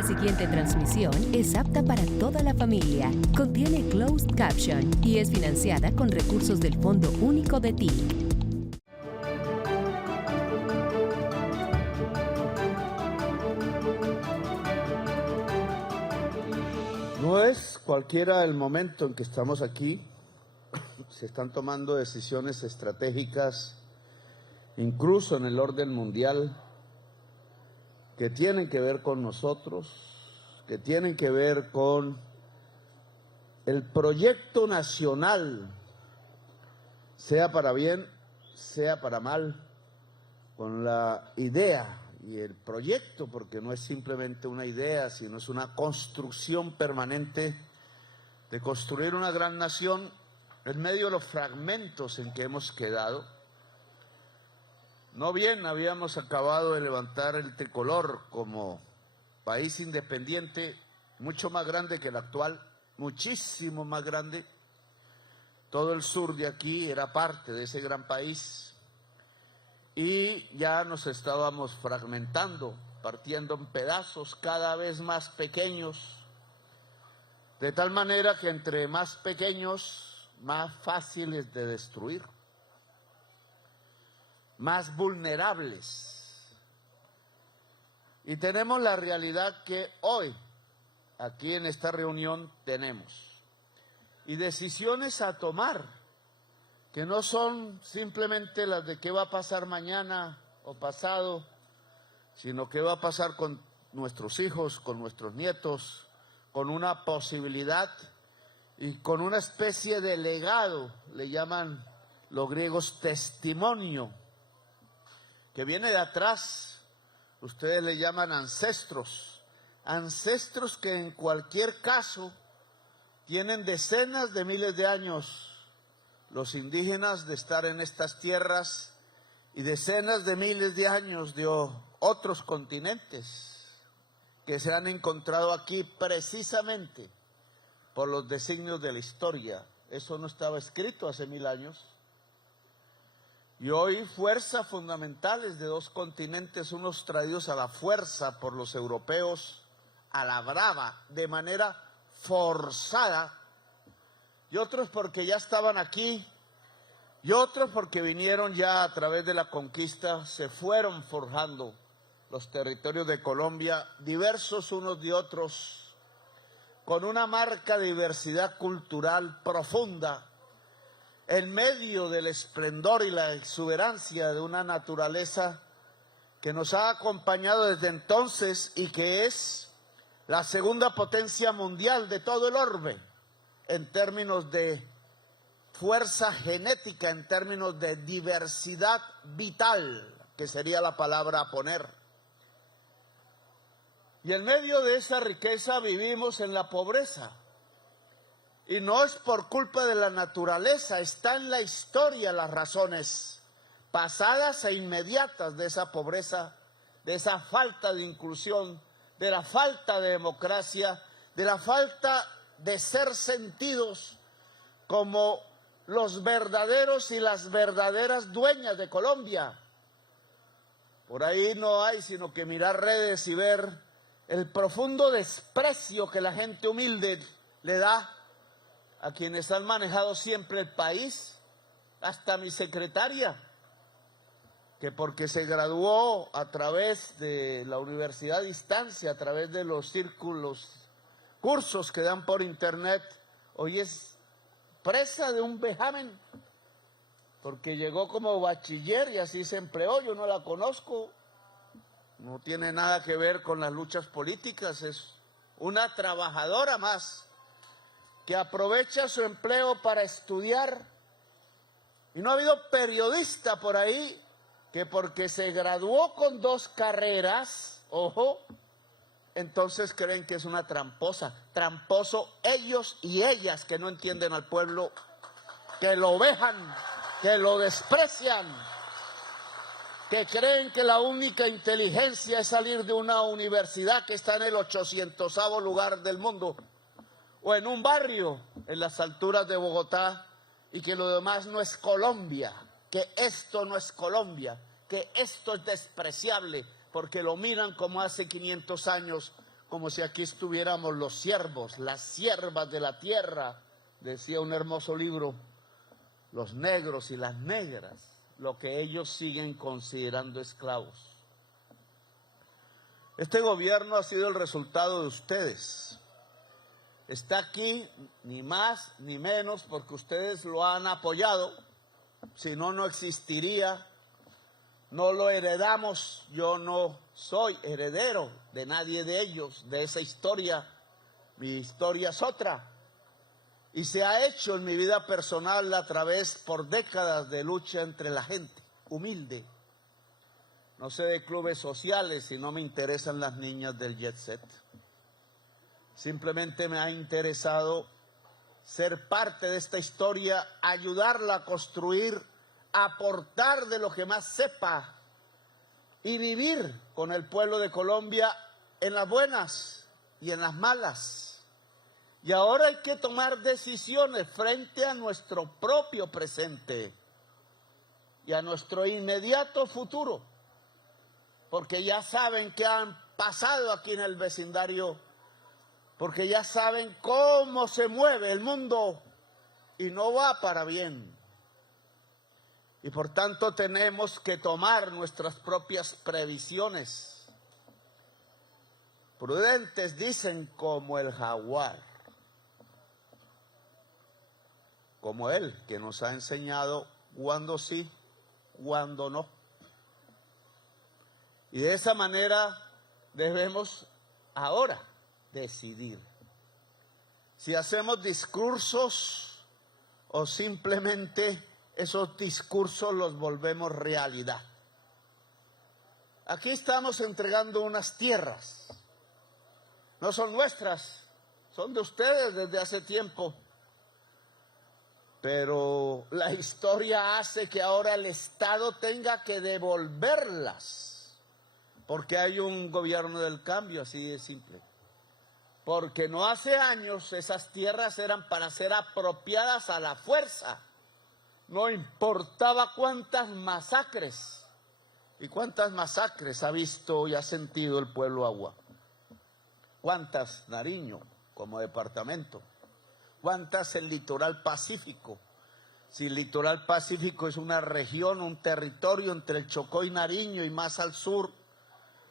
La siguiente transmisión es apta para toda la familia. Contiene closed caption y es financiada con recursos del Fondo Único de TIC. No es cualquiera el momento en que estamos aquí. Se están tomando decisiones estratégicas, incluso en el orden mundial, que tienen que ver con nosotros, que tienen que ver con el proyecto nacional, sea para bien, sea para mal, con la idea y el proyecto, porque no es simplemente una idea, sino es una construcción permanente de construir una gran nación en medio de los fragmentos en que hemos quedado. No bien habíamos acabado de levantar el tricolor como país independiente, mucho más grande que el actual, muchísimo más grande. Todo el sur de aquí era parte de ese gran país y ya nos estábamos fragmentando, partiendo en pedazos cada vez más pequeños, de tal manera que entre más pequeños, más fáciles de destruir, más vulnerables. Y tenemos la realidad que hoy, aquí en esta reunión, tenemos. Y decisiones a tomar, que no son simplemente las de qué va a pasar mañana o pasado, sino qué va a pasar con nuestros hijos, con nuestros nietos, con una posibilidad y con una especie de legado, le llaman los griegos testimonio, que viene de atrás. Ustedes le llaman ancestros, ancestros que en cualquier caso tienen decenas de miles de años, los indígenas, de estar en estas tierras, y decenas de miles de años de otros continentes que se han encontrado aquí precisamente por los designios de la historia. Eso no estaba escrito hace 1000 años. Y hoy fuerzas fundamentales de dos continentes, unos traídos a la fuerza por los europeos, a la brava, de manera forzada, y otros porque ya estaban aquí, y otros porque vinieron ya a través de la conquista, se fueron forjando los territorios de Colombia, diversos unos de otros, con una marca de diversidad cultural profunda, en medio del esplendor y la exuberancia de una naturaleza que nos ha acompañado desde entonces y que es la segunda potencia mundial de todo el orbe, en términos de fuerza genética, en términos de diversidad vital, que sería la palabra a poner. Y en medio de esa riqueza vivimos en la pobreza. Y no es por culpa de la naturaleza, está en la historia las razones pasadas e inmediatas de esa pobreza, de esa falta de inclusión, de la falta de democracia, de la falta de ser sentidos como los verdaderos y las verdaderas dueñas de Colombia. Por ahí no hay sino que mirar redes y ver el profundo desprecio que la gente humilde le da a quienes han manejado siempre el país, hasta mi secretaria, que porque se graduó a través de la universidad a distancia, a través de los cursos que dan por internet, hoy es presa de un vejamen, porque llegó como bachiller y así se empleó. Yo no la conozco, no tiene nada que ver con las luchas políticas, es una trabajadora más que aprovecha su empleo para estudiar. Y no ha habido periodista por ahí que porque se graduó con 2 carreras, ojo, entonces creen que es una tramposa. Tramposo ellos y ellas que no entienden al pueblo, que lo vejan, que lo desprecian, que creen que la única inteligencia es salir de una universidad que está en el 800º lugar del mundo, o en un barrio en las alturas de Bogotá, y que lo demás no es Colombia, que esto no es Colombia, que esto es despreciable, porque lo miran como hace 500 años, como si aquí estuviéramos los siervos, las siervas de la tierra, decía un hermoso libro, los negros y las negras, lo que ellos siguen considerando esclavos. Este gobierno ha sido el resultado de ustedes. Está aquí ni más ni menos porque ustedes lo han apoyado, si no, no existiría. No lo heredamos, yo no soy heredero de nadie de ellos, de esa historia. Mi historia es otra. Y se ha hecho en mi vida personal a través por décadas de lucha entre la gente humilde. No sé de clubes sociales y no me interesan las niñas del jet set. Simplemente me ha interesado ser parte de esta historia, ayudarla a construir, aportar de lo que más sepa y vivir con el pueblo de Colombia en las buenas y en las malas. Y ahora hay que tomar decisiones frente a nuestro propio presente y a nuestro inmediato futuro, porque ya saben qué han pasado aquí en el vecindario, porque ya saben cómo se mueve el mundo y no va para bien. Y por tanto tenemos que tomar nuestras propias previsiones. Prudentes dicen como el jaguar, como él que nos ha enseñado cuándo sí, cuándo no. Y de esa manera debemos ahora decidir si hacemos discursos o simplemente esos discursos los volvemos realidad. Aquí estamos entregando unas tierras. No son nuestras, son de ustedes desde hace tiempo. Pero la historia hace que ahora el Estado tenga que devolverlas. Porque hay un gobierno del cambio, así de simple. Porque no hace años esas tierras eran para ser apropiadas a la fuerza. No importaba cuántas masacres y cuántas masacres ha visto y ha sentido el pueblo Agua. Cuántas Nariño como departamento. Cuántas el litoral pacífico. Si el litoral pacífico es una región, un territorio entre el Chocó y Nariño y más al sur,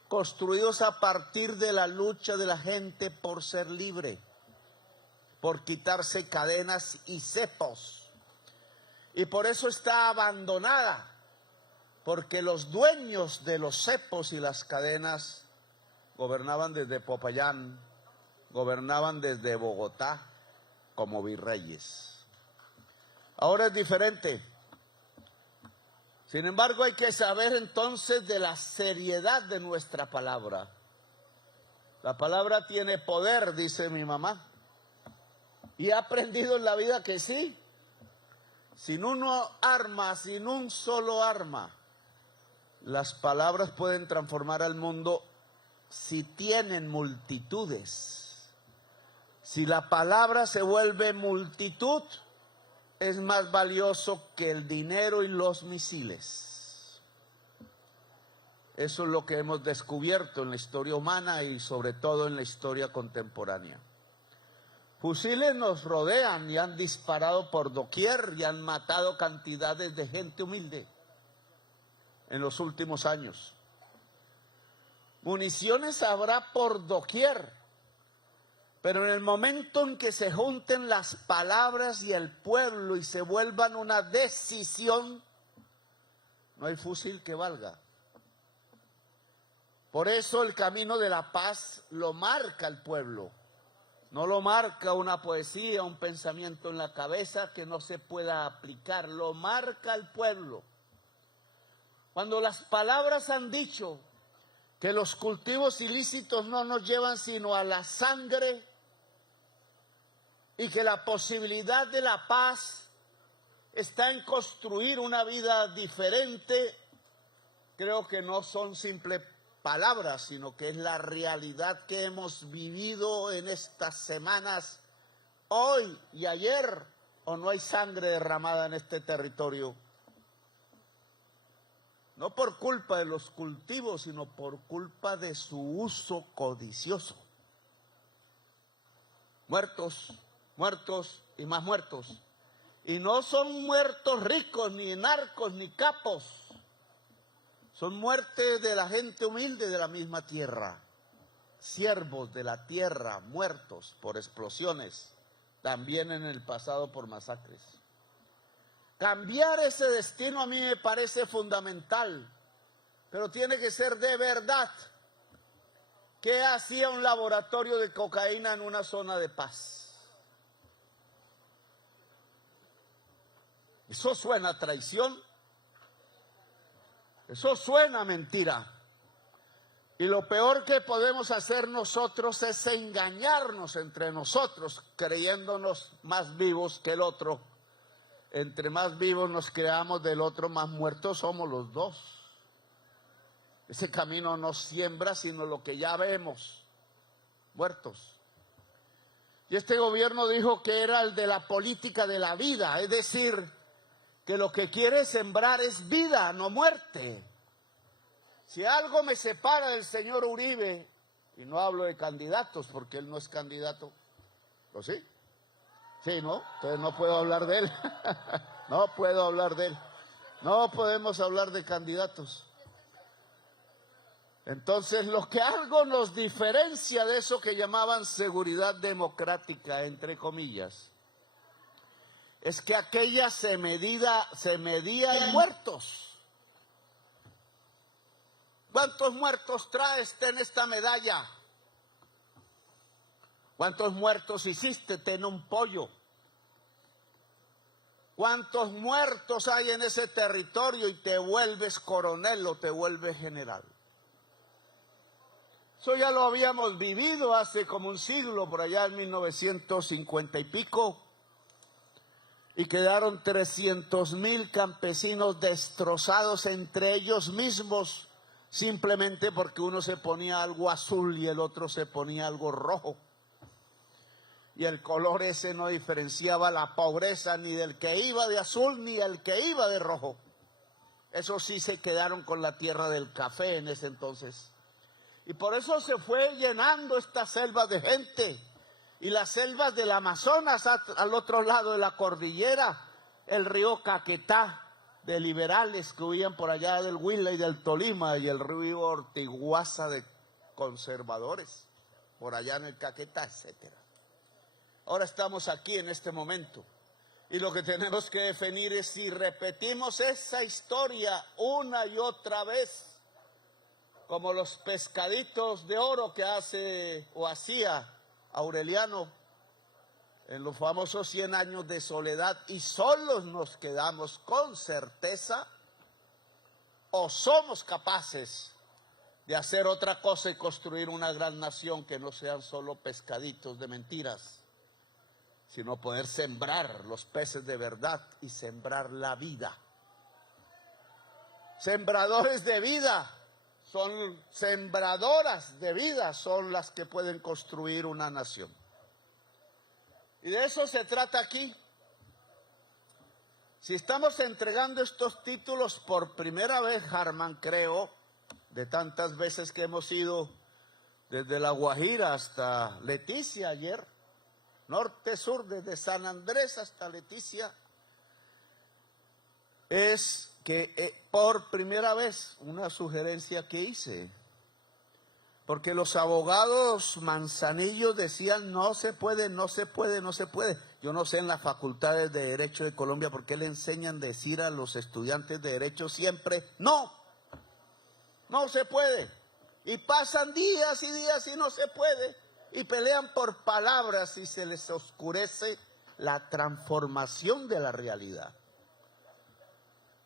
construidos a partir de la lucha de la gente por ser libre, por quitarse cadenas y cepos. Y por eso está abandonada, porque los dueños de los cepos y las cadenas gobernaban desde Popayán, gobernaban desde Bogotá como virreyes. Ahora es diferente. Sin embargo, hay que saber entonces de la seriedad de nuestra palabra. La palabra tiene poder, dice mi mamá, y he aprendido en la vida que sí. Sin uno arma, sin un solo arma, las palabras pueden transformar al mundo si tienen multitudes. Si la palabra se vuelve multitud, es más valioso que el dinero y los misiles. Eso es lo que hemos descubierto en la historia humana y sobre todo en la historia contemporánea. Fusiles nos rodean y han disparado por doquier y han matado cantidades de gente humilde en los últimos años. Municiones habrá por doquier, pero en el momento en que se junten las palabras y el pueblo y se vuelvan una decisión, no hay fusil que valga. Por eso el camino de la paz lo marca el pueblo. No lo marca una poesía, un pensamiento en la cabeza que no se pueda aplicar, lo marca el pueblo. Cuando las palabras han dicho que los cultivos ilícitos no nos llevan sino a la sangre y que la posibilidad de la paz está en construir una vida diferente, creo que no son simples palabras, sino que es la realidad que hemos vivido en estas semanas, hoy y ayer, o no hay sangre derramada en este territorio. No por culpa de los cultivos, sino por culpa de su uso codicioso. muertos, muertos y más muertos. Y no son muertos ricos, ni narcos, ni capos. Son muertes de la gente humilde de la misma tierra. Siervos de la tierra muertos por explosiones, también en el pasado por masacres. Cambiar ese destino a mí me parece fundamental, pero tiene que ser de verdad. ¿Qué hacía un laboratorio de cocaína en una zona de paz? Eso suena a traición, eso suena a mentira. Y lo peor que podemos hacer nosotros es engañarnos entre nosotros, creyéndonos más vivos que el otro. Entre más vivos nos creamos del otro, más muertos somos los dos. Ese camino no siembra, sino lo que ya vemos, muertos. Y este gobierno dijo que era el de la política de la vida, es decir, que lo que quiere sembrar es vida, no muerte. Si algo me separa del señor Uribe, y no hablo de candidatos porque él no es candidato, ¿o sí? Sí, ¿no? Entonces no puedo hablar de él. No puedo hablar de él. No podemos hablar de candidatos. Entonces, lo que algo nos diferencia de eso que llamaban seguridad democrática, entre comillas, es que aquella se medía en muertos. ¿Cuántos muertos traes en esta medalla? ¿Cuántos muertos hiciste? Ten un pollo. ¿Cuántos muertos hay en ese territorio y te vuelves coronel o te vuelves general? Eso ya lo habíamos vivido hace como un siglo, por allá en 1950 y pico, y quedaron 300,000 campesinos destrozados entre ellos mismos, simplemente porque uno se ponía algo azul y el otro se ponía algo rojo. Y el color ese no diferenciaba la pobreza ni del que iba de azul ni del que iba de rojo. Esos sí se quedaron con la tierra del café en ese entonces. Y por eso se fue llenando estas selvas de gente. Y las selvas del Amazonas, al otro lado de la cordillera, el río Caquetá, de liberales que huían por allá del Huila y del Tolima, y el río Ortiguaza de conservadores, por allá en el Caquetá, etcétera. Ahora estamos aquí en este momento. Y lo que tenemos que definir es si repetimos esa historia una y otra vez, como los pescaditos de oro que hace o hacía Aureliano en los famosos 100 años de soledad, y solos nos quedamos con certeza, o somos capaces de hacer otra cosa y construir una gran nación que no sean solo pescaditos de mentiras, sino poder sembrar los peces de verdad y sembrar la vida. Sembradores de vida. Son sembradoras de vida, son las que pueden construir una nación. Y de eso se trata aquí. Si estamos entregando estos títulos por primera vez, Harman, creo, de tantas veces que hemos ido desde La Guajira hasta Leticia ayer, norte-sur, desde San Andrés hasta Leticia, es que por primera vez, una sugerencia que hice, porque los abogados Manzanillo decían no se puede, no se puede, no se puede. Yo no sé en las facultades de Derecho de Colombia por qué le enseñan a decir a los estudiantes de Derecho siempre no, no se puede. Y pasan días y días y no se puede. Y pelean por palabras y se les oscurece la transformación de la realidad.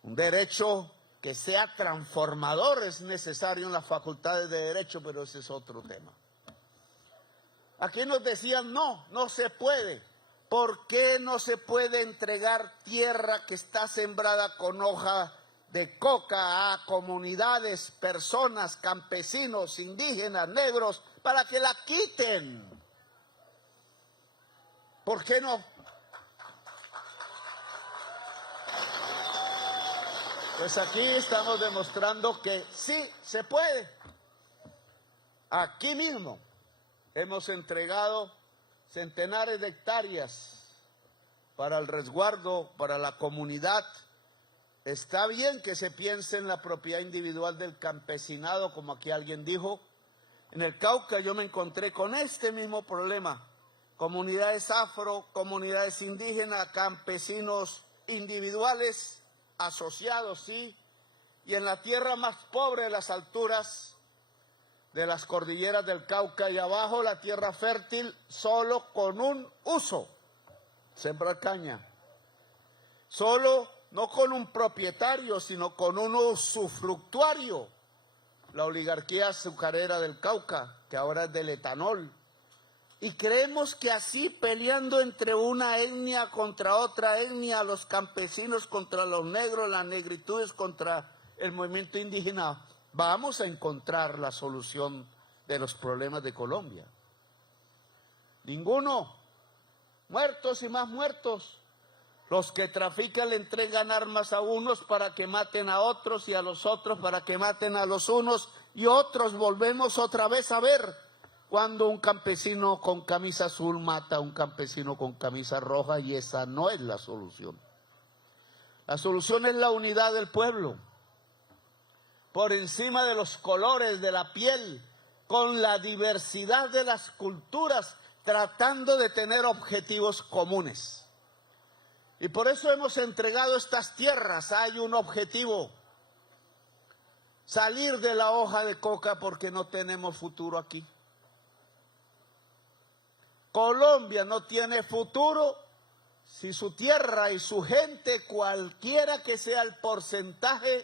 Un derecho que sea transformador es necesario en las facultades de Derecho, pero ese es otro tema. Aquí nos decían, no, no se puede. ¿Por qué no se puede entregar tierra que está sembrada con hoja de coca a comunidades, personas, campesinos, indígenas, negros, para que la quiten? ¿Por qué no? Pues aquí estamos demostrando que sí se puede. Aquí mismo hemos entregado centenares de hectáreas para el resguardo, para la comunidad. Está bien que se piense en la propiedad individual del campesinado, como aquí alguien dijo. En el Cauca yo me encontré con este mismo problema. Comunidades afro, comunidades indígenas, campesinos individuales, asociados, sí. Y en la tierra más pobre de las alturas de las cordilleras del Cauca y abajo la tierra fértil solo con un uso, sembrar caña. Solo, no con un propietario, sino con un usufructuario. La oligarquía azucarera del Cauca, que ahora es del etanol. Y creemos que así, peleando entre una etnia contra otra etnia, los campesinos contra los negros, las negritudes contra el movimiento indígena, vamos a encontrar la solución de los problemas de Colombia. Ninguno. Muertos y más muertos. Los que trafican le entregan armas a unos para que maten a otros y a los otros para que maten a los unos y otros. Volvemos otra vez a ver cuando un campesino con camisa azul mata a un campesino con camisa roja, y esa no es la solución. La solución es la unidad del pueblo, por encima de los colores de la piel, con la diversidad de las culturas, tratando de tener objetivos comunes. Y por eso hemos entregado estas tierras. Hay un objetivo: salir de la hoja de coca, porque no tenemos futuro aquí. Colombia no tiene futuro si su tierra y su gente, cualquiera que sea el porcentaje,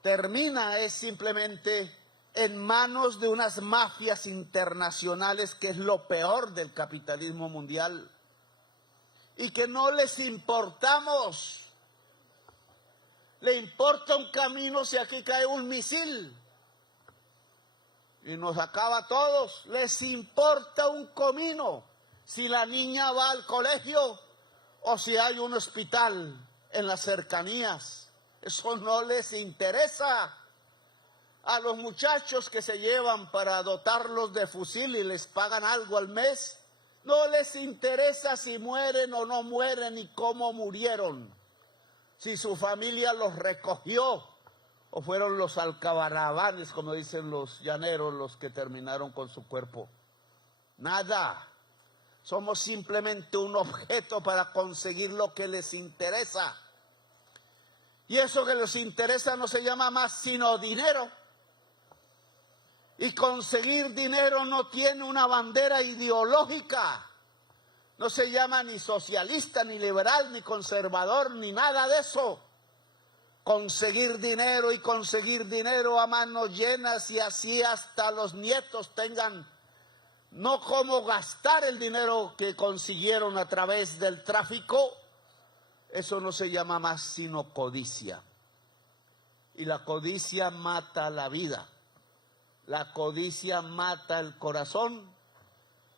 termina simplemente en manos de unas mafias internacionales, que es lo peor del capitalismo mundial, y que no les importamos. Le importa un camino si aquí cae un misil y nos acaba a todos. Les importa un comino si la niña va al colegio o si hay un hospital en las cercanías. Eso no les interesa. A los muchachos que se llevan para dotarlos de fusil y les pagan algo al mes, no les interesa si mueren o no mueren y cómo murieron, si su familia los recogió o fueron los alcabaravanes, como dicen los llaneros, los que terminaron con su cuerpo. Nada. Somos simplemente un objeto para conseguir lo que les interesa. Y eso que les interesa no se llama más sino dinero. Y conseguir dinero no tiene una bandera ideológica. No se llama ni socialista, ni liberal, ni conservador, ni nada de eso. Conseguir dinero y conseguir dinero a manos llenas, y así hasta los nietos tengan no cómo gastar el dinero que consiguieron a través del tráfico. Eso no se llama más sino codicia. Y la codicia mata la vida. La codicia mata el corazón.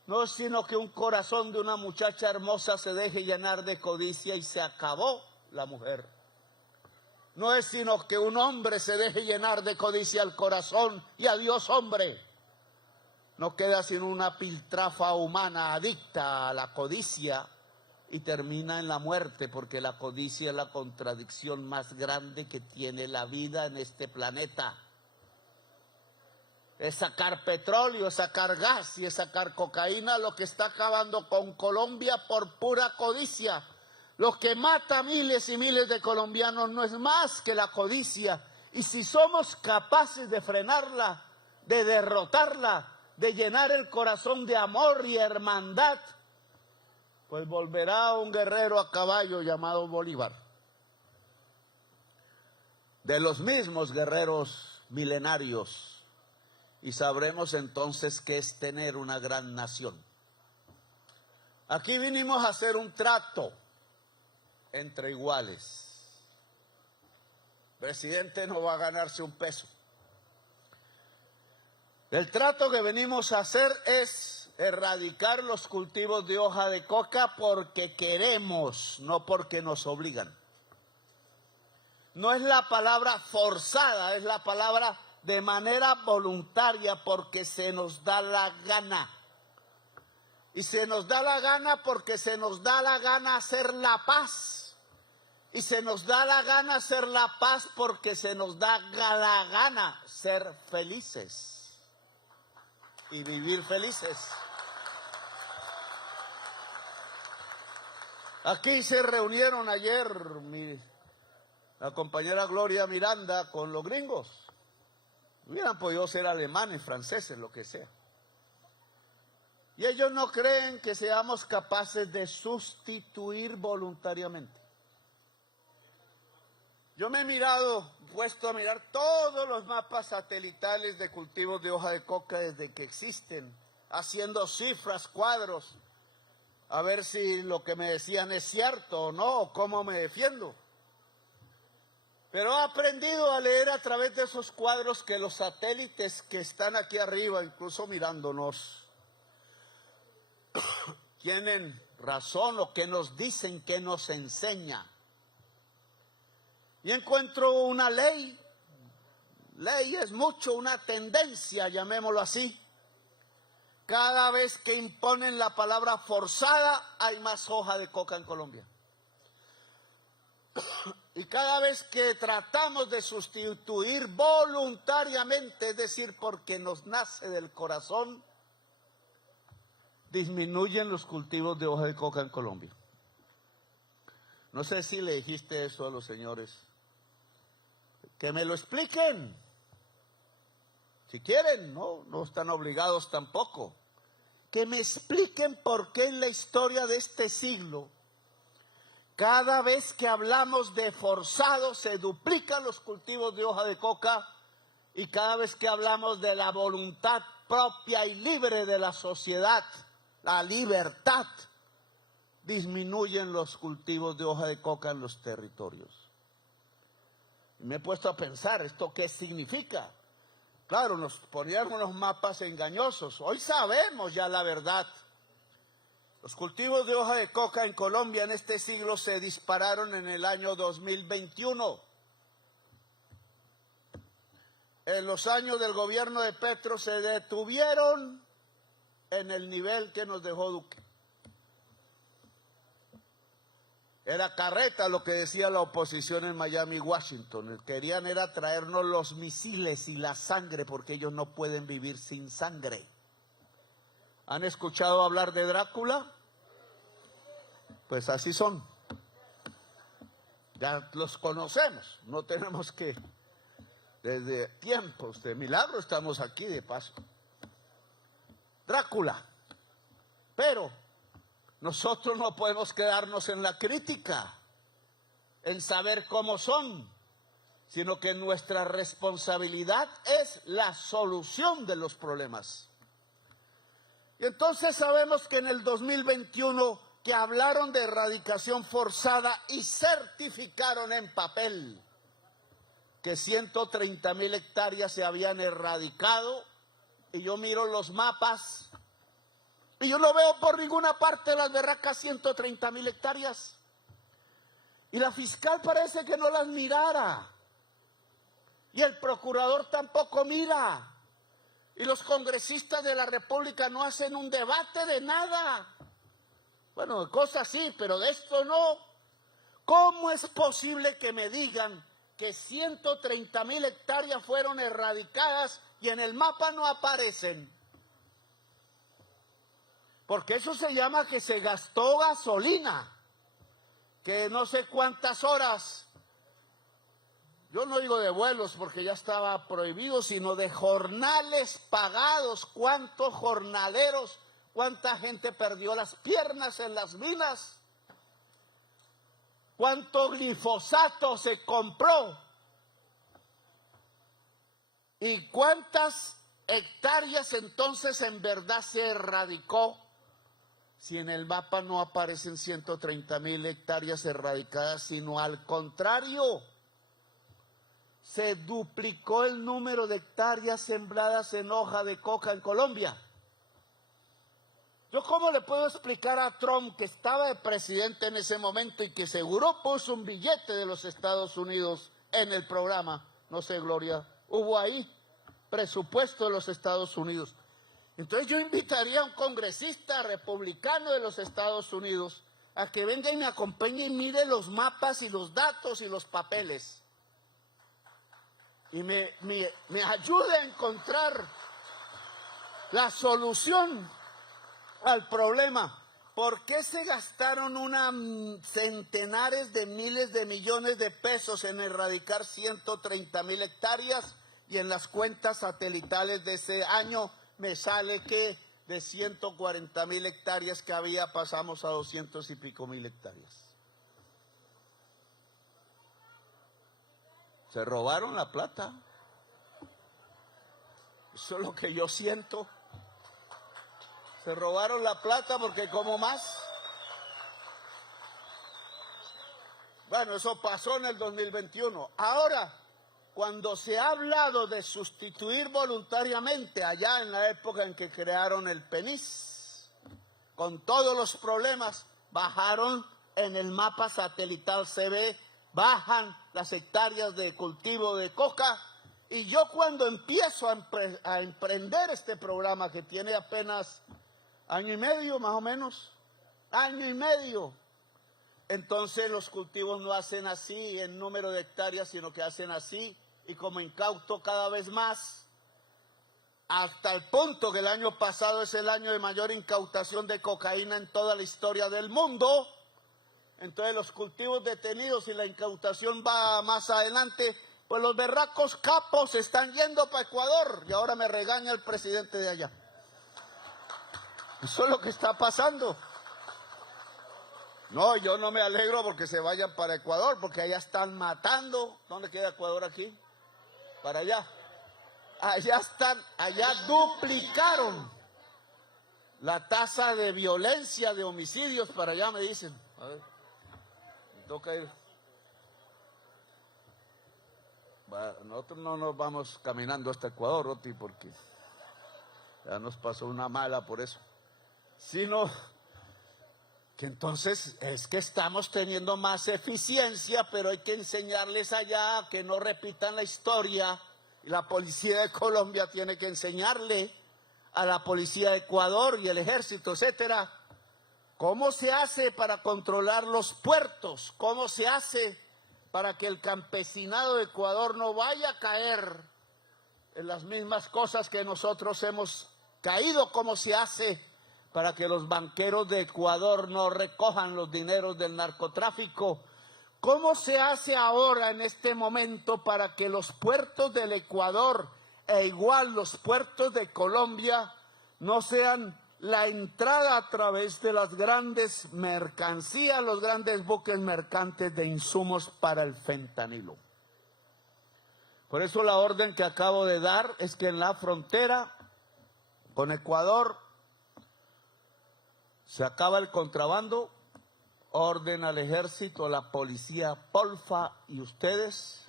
No es sino que un corazón de una muchacha hermosa se deje llenar de codicia y se acabó la mujer. No es sino que un hombre se deje llenar de codicia el corazón y adiós hombre. No queda sino una piltrafa humana adicta a la codicia y termina en la muerte, porque la codicia es la contradicción más grande que tiene la vida en este planeta. Es sacar petróleo, es sacar gas y es sacar cocaína lo que está acabando con Colombia por pura codicia. Lo que mata a miles y miles de colombianos no es más que la codicia. Y si somos capaces de frenarla, de derrotarla, de llenar el corazón de amor y hermandad, pues volverá un guerrero a caballo llamado Bolívar. De los mismos guerreros milenarios. Y sabremos entonces qué es tener una gran nación. Aquí vinimos a hacer un trato entre iguales. El presidente no va a ganarse un peso. El trato que venimos a hacer es erradicar los cultivos de hoja de coca porque queremos, no porque nos obligan. No es la palabra forzada, es la palabra de manera voluntaria, porque se nos da la gana. Y se nos da la gana porque se nos da la gana hacer la paz. Y se nos da la gana hacer la paz porque se nos da la gana ser felices y vivir felices. Aquí se reunieron ayer la compañera Gloria Miranda con los gringos. Hubieran podido ser alemanes, franceses, lo que sea. Y ellos no creen que seamos capaces de sustituir voluntariamente. Yo me he puesto a mirar todos los mapas satelitales de cultivos de hoja de coca desde que existen, haciendo cifras, cuadros, a ver si lo que me decían es cierto o no, o cómo me defiendo. Pero he aprendido a leer a través de esos cuadros que los satélites que están aquí arriba, incluso mirándonos, tienen razón o que nos dicen, que nos enseña. Y encuentro una ley es mucho, una tendencia, llamémoslo así. Cada vez que imponen la palabra forzada, hay más hoja de coca en Colombia. Y cada vez que tratamos de sustituir voluntariamente, es decir, porque nos nace del corazón, disminuyen los cultivos de hoja de coca en Colombia. No sé si le dijiste eso a los señores. Que me lo expliquen. Si quieren, no están obligados tampoco. Que me expliquen por qué en la historia de este siglo, cada vez que hablamos de forzado, se duplican los cultivos de hoja de coca, y cada vez que hablamos de la voluntad propia y libre de la sociedad, la libertad, disminuyen los cultivos de hoja de coca en los territorios. Y me he puesto a pensar, ¿esto qué significa? Claro, nos ponían unos mapas engañosos. Hoy sabemos ya la verdad. Los cultivos de hoja de coca en Colombia en este siglo se dispararon en el año 2021. En los años del gobierno de Petro se detuvieron en el nivel que nos dejó Duque. Era carreta lo que decía la oposición en Miami y Washington. Querían era traernos los misiles y la sangre, porque ellos no pueden vivir sin sangre. ¿Han escuchado hablar de Drácula? Pues así son. Ya los conocemos, no tenemos que, desde tiempos de milagro estamos aquí de paso. Drácula. Pero nosotros no podemos quedarnos en la crítica, en saber cómo son, sino que nuestra responsabilidad es la solución de los problemas. Y entonces sabemos que en el 2021 que hablaron de erradicación forzada y certificaron en papel que 130,000 hectáreas se habían erradicado, y yo miro los mapas y yo no veo por ninguna parte las berracas 130,000 hectáreas. Y la fiscal parece que no las mirara. Y el procurador tampoco mira. Y los congresistas de la República no hacen un debate de nada. Bueno, de cosas sí, pero de esto no. ¿Cómo es posible que me digan que 130,000 hectáreas fueron erradicadas y en el mapa no aparecen? Porque eso se llama que se gastó gasolina, que no sé cuántas horas, yo no digo de vuelos porque ya estaba prohibido, sino de jornales pagados. ¿Cuántos jornaleros, cuánta gente perdió las piernas en las minas? ¿Cuánto glifosato se compró? ¿Y cuántas hectáreas entonces en verdad se erradicó? Si en el mapa no aparecen 130,000 hectáreas erradicadas, sino al contrario, se duplicó el número de hectáreas sembradas en hoja de coca en Colombia. ¿Yo cómo le puedo explicar a Trump, que estaba de presidente en ese momento y que seguro puso un billete de los Estados Unidos en el programa? No sé, Gloria, hubo ahí presupuesto de los Estados Unidos. Entonces yo invitaría a un congresista republicano de los Estados Unidos a que venga y me acompañe y mire los mapas y los datos y los papeles. Y me ayude a encontrar la solución al problema. ¿Por qué se gastaron centenares de miles de millones de pesos en erradicar 130,000 hectáreas? Y en las cuentas satelitales de ese año me sale que de 140,000 hectáreas que había pasamos a 200 y pico mil hectáreas. Se robaron la plata. Eso es lo que yo siento. Se robaron la plata porque como más. Bueno, eso pasó en el 2021. Ahora, cuando se ha hablado de sustituir voluntariamente, allá en la época en que crearon el PENIS, con todos los problemas, bajaron en el mapa satelital, se ve, bajan las hectáreas de cultivo de coca. Y yo cuando empiezo a emprender este programa, que tiene apenas año y medio más o menos, año y medio, entonces los cultivos no hacen así en número de hectáreas, sino que hacen así, y como incauto cada vez más, hasta el punto que el año pasado es el año de mayor incautación de cocaína en toda la historia del mundo. Entonces los cultivos detenidos y la incautación va más adelante, pues los berracos capos están yendo para Ecuador, y ahora me regaña el presidente de allá. Eso es lo que está pasando. No, yo no me alegro porque se vayan para Ecuador, porque allá están matando. ¿Dónde queda Ecuador aquí? Para allá. Allá están, allá duplicaron la tasa de violencia, de homicidios, para allá me dicen. A ver, me toca ir. Nosotros no nos vamos caminando hasta Ecuador, Oti, porque ya nos pasó una mala por eso. Sino que entonces es que estamos teniendo más eficiencia, pero hay que enseñarles allá que no repitan la historia. Y la policía de Colombia tiene que enseñarle a la policía de Ecuador y el ejército, etcétera, cómo se hace para controlar los puertos, cómo se hace para que el campesinado de Ecuador no vaya a caer en las mismas cosas que nosotros hemos caído, cómo se hace para que los banqueros de Ecuador no recojan los dineros del narcotráfico. ¿Cómo se hace ahora en este momento para que los puertos del Ecuador e igual los puertos de Colombia no sean la entrada a través de las grandes mercancías, los grandes buques mercantes de insumos para el fentanilo? Por eso la orden que acabo de dar es que en la frontera con Ecuador se acaba el contrabando, orden al ejército, a la policía, Polfa y ustedes,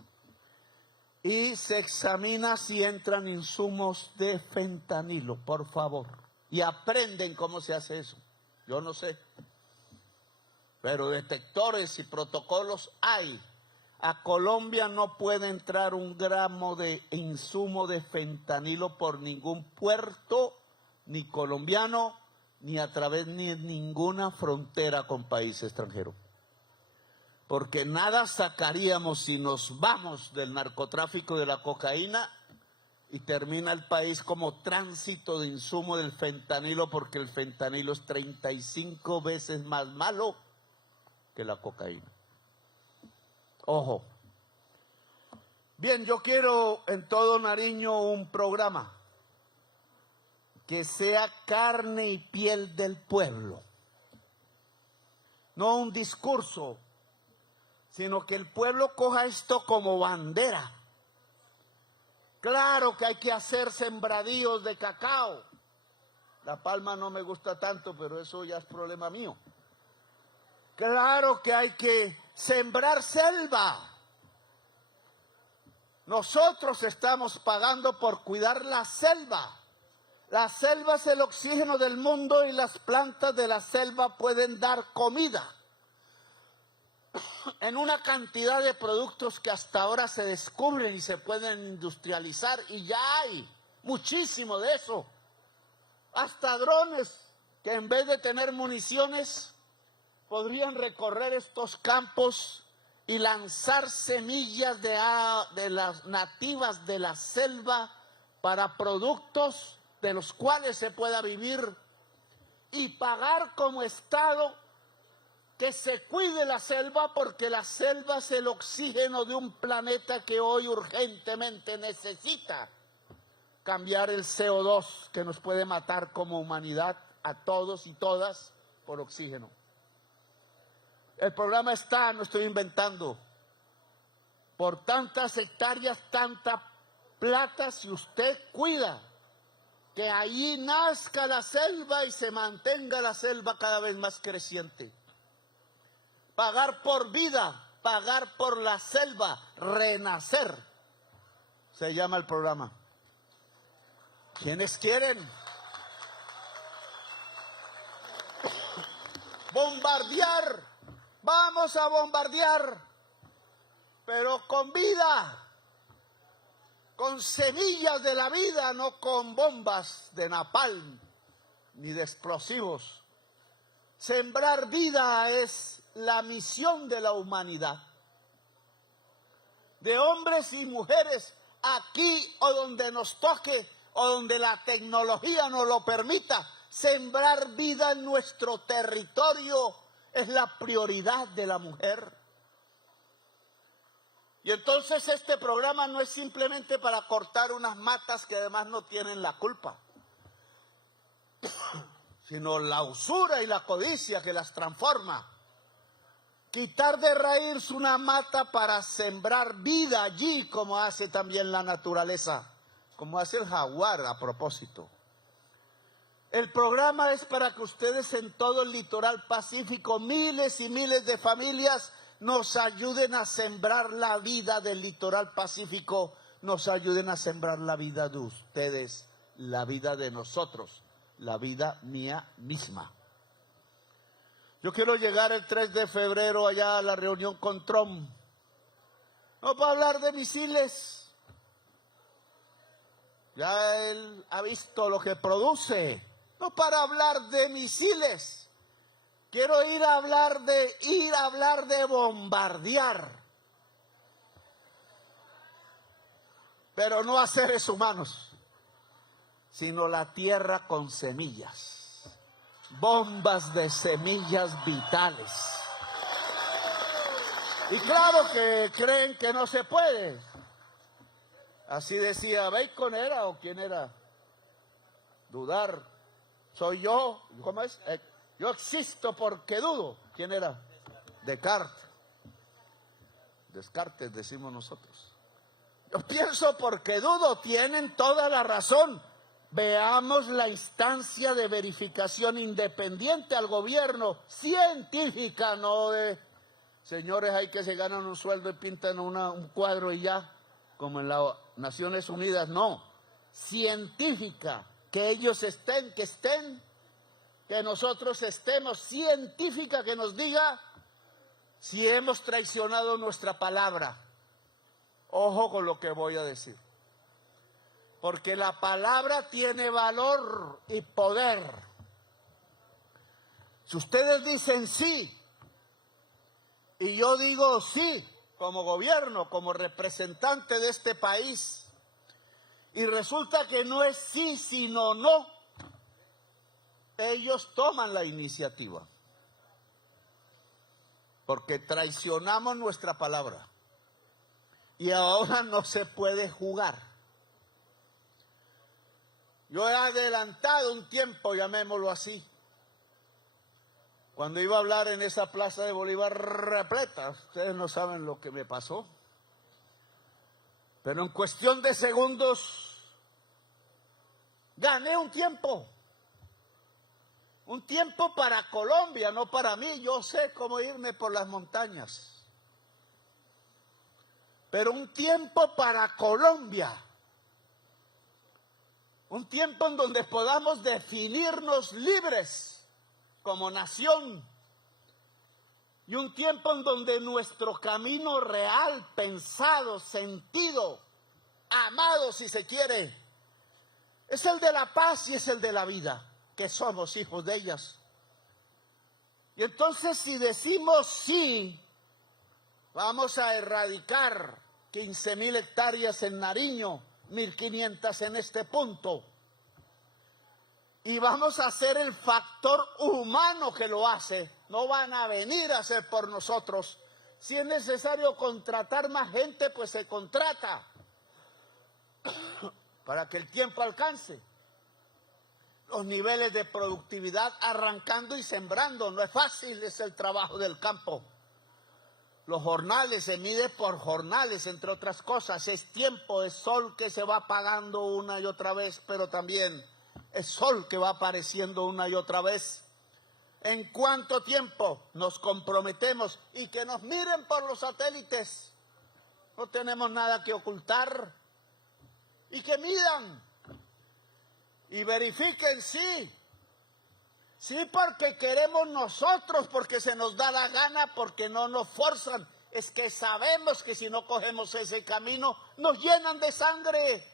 y se examina si entran insumos de fentanilo, por favor, y aprenden cómo se hace eso. Yo no sé, pero detectores y protocolos hay. A Colombia no puede entrar un gramo de insumo de fentanilo por ningún puerto, ni colombiano, ni a través de ninguna frontera con país extranjero. Porque nada sacaríamos si nos vamos del narcotráfico de la cocaína y termina el país como tránsito de insumo del fentanilo, porque el fentanilo es 35 veces más malo que la cocaína. Ojo. Bien, yo quiero en todo Nariño un programa que sea carne y piel del pueblo, no un discurso, sino que el pueblo coja esto como bandera. Claro que hay que hacer sembradíos de cacao. La palma no me gusta tanto, pero eso ya es problema mío. Claro que hay que sembrar selva. Nosotros estamos pagando por cuidar la selva. La selva es el oxígeno del mundo y las plantas de la selva pueden dar comida en una cantidad de productos que hasta ahora se descubren y se pueden industrializar, y ya hay muchísimo de eso. hasta drones que en vez de tener municiones podrían recorrer estos campos y lanzar semillas de las nativas de la selva para productos de los cuales se pueda vivir y pagar como Estado que se cuide la selva, porque la selva es el oxígeno de un planeta que hoy urgentemente necesita cambiar el CO2 que nos puede matar como humanidad a todos y todas por oxígeno. El programa está, no estoy inventando, por tantas hectáreas, tanta plata, si usted cuida que allí nazca la selva y se mantenga la selva cada vez más creciente. Pagar por vida, pagar por la selva, renacer, se llama el programa. ¿Quiénes quieren? Bombardear, vamos a bombardear, pero con vida, con semillas de la vida, no con bombas de napalm ni de explosivos. Sembrar vida es la misión de la humanidad, de hombres y mujeres, aquí o donde nos toque o donde la tecnología nos lo permita. Sembrar vida en nuestro territorio es la prioridad de la mujer. Y entonces este programa no es simplemente para cortar unas matas que además no tienen la culpa, sino la usura y la codicia que las transforma. Quitar de raíz una mata para sembrar vida allí, como hace también la naturaleza, como hace el jaguar a propósito. El programa es para que ustedes en todo el litoral pacífico, miles y miles de familias, nos ayuden a sembrar la vida del litoral pacífico, nos ayuden a sembrar la vida de ustedes, la vida de nosotros, la vida mía misma. Yo quiero llegar el 3 de febrero allá a la reunión con Trump, no para hablar de misiles, ya él ha visto lo que produce, no para hablar de misiles, quiero ir a hablar de bombardear, pero no a seres humanos, sino la tierra con semillas, bombas de semillas vitales. Y claro que creen que no se puede. Así decía Bacon, ¿era o quién era? Dudar, soy yo, ¿cómo es? Yo existo porque dudo. ¿Quién era? Descartes. Descartes decimos nosotros. Yo pienso porque dudo, tienen toda la razón. Veamos la instancia de verificación independiente al gobierno, científica, no de señores ahí que se ganan un sueldo y pintan un cuadro y ya, como en las Naciones Unidas, no. Científica, que ellos estén, que nosotros estemos, científica, que nos diga si hemos traicionado nuestra palabra. Ojo con lo que voy a decir. Porque la palabra tiene valor y poder. Si ustedes dicen sí, y yo digo sí, como gobierno, como representante de este país, y resulta que no es sí, sino no, ellos toman la iniciativa. Porque traicionamos nuestra palabra. Y ahora no se puede jugar. Yo he adelantado un tiempo, llamémoslo así, cuando iba a hablar en esa plaza de Bolívar repleta. Ustedes no saben lo que me pasó. Pero en cuestión de segundos gané un tiempo. Un tiempo para Colombia, no para mí. Yo sé cómo irme por las montañas. Pero un tiempo para Colombia. Un tiempo en donde podamos definirnos libres como nación. Y un tiempo en donde nuestro camino real, pensado, sentido, amado si se quiere, es el de la paz y es el de la vida, que somos hijos de ellas. Y entonces si decimos sí, vamos a erradicar 15,000 hectáreas en Nariño, 1,500 en este punto. Y vamos a hacer el factor humano que lo hace. No van a venir a hacer por nosotros. Si es necesario contratar más gente, pues se contrata para que el tiempo alcance los niveles de productividad arrancando y sembrando. No es fácil, es el trabajo del campo. Los jornales se mide por jornales, entre otras cosas. Es tiempo, es sol que se va apagando una y otra vez, pero también es sol que va apareciendo una y otra vez. ¿En cuánto tiempo nos comprometemos? Y que nos miren por los satélites. No tenemos nada que ocultar. Y que midan. Y verifiquen, sí. Sí, porque queremos nosotros, porque se nos da la gana, porque no nos forzan. Es que sabemos que si no cogemos ese camino, nos llenan de sangre.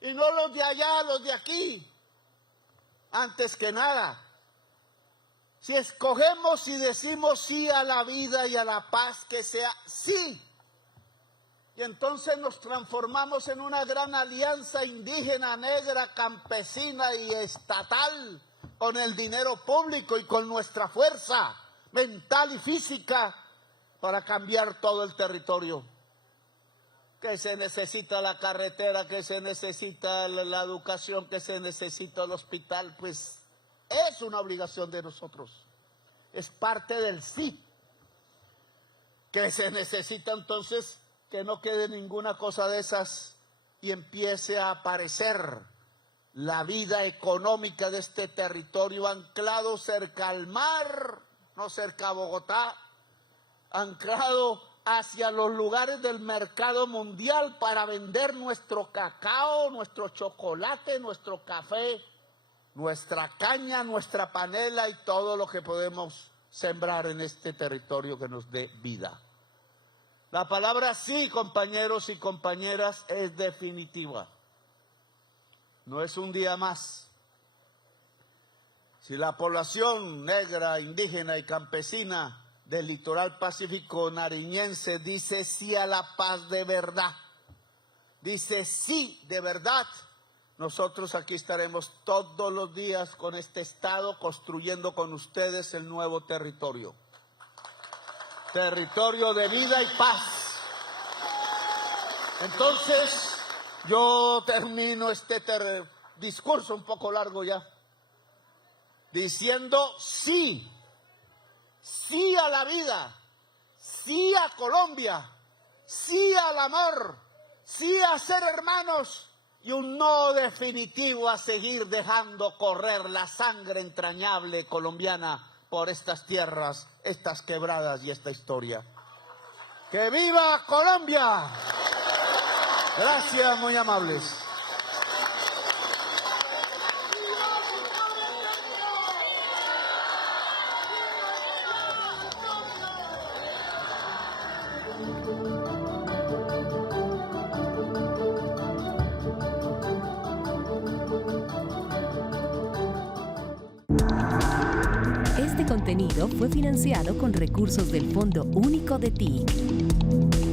Y no los de allá, los de aquí. Antes que nada, si escogemos y decimos sí a la vida y a la paz, que sea sí. Y entonces nos transformamos en una gran alianza indígena, negra, campesina y estatal, con el dinero público y con nuestra fuerza mental y física para cambiar todo el territorio. Que se necesita la carretera, que se necesita la educación, que se necesita el hospital, pues es una obligación de nosotros. Es parte del sí. Que se necesita entonces que no quede ninguna cosa de esas y empiece a aparecer la vida económica de este territorio anclado cerca al mar, no cerca a Bogotá, anclado hacia los lugares del mercado mundial para vender nuestro cacao, nuestro chocolate, nuestro café, nuestra caña, nuestra panela y todo lo que podemos sembrar en este territorio que nos dé vida. La palabra sí, compañeros y compañeras, es definitiva. No es un día más. Si la población negra, indígena y campesina del litoral pacífico nariñense dice sí a la paz de verdad, dice sí de verdad, nosotros aquí estaremos todos los días con este Estado construyendo con ustedes el nuevo territorio. Territorio de vida y paz. Entonces, yo termino este discurso un poco largo ya, diciendo sí. Sí a la vida, sí a Colombia, sí al amor, sí a ser hermanos y un no definitivo a seguir dejando correr la sangre entrañable colombiana por estas tierras, estas quebradas y esta historia. ¡Que viva Colombia! Gracias, muy amables. Este contenido fue financiado con recursos del Fondo Único de TIC.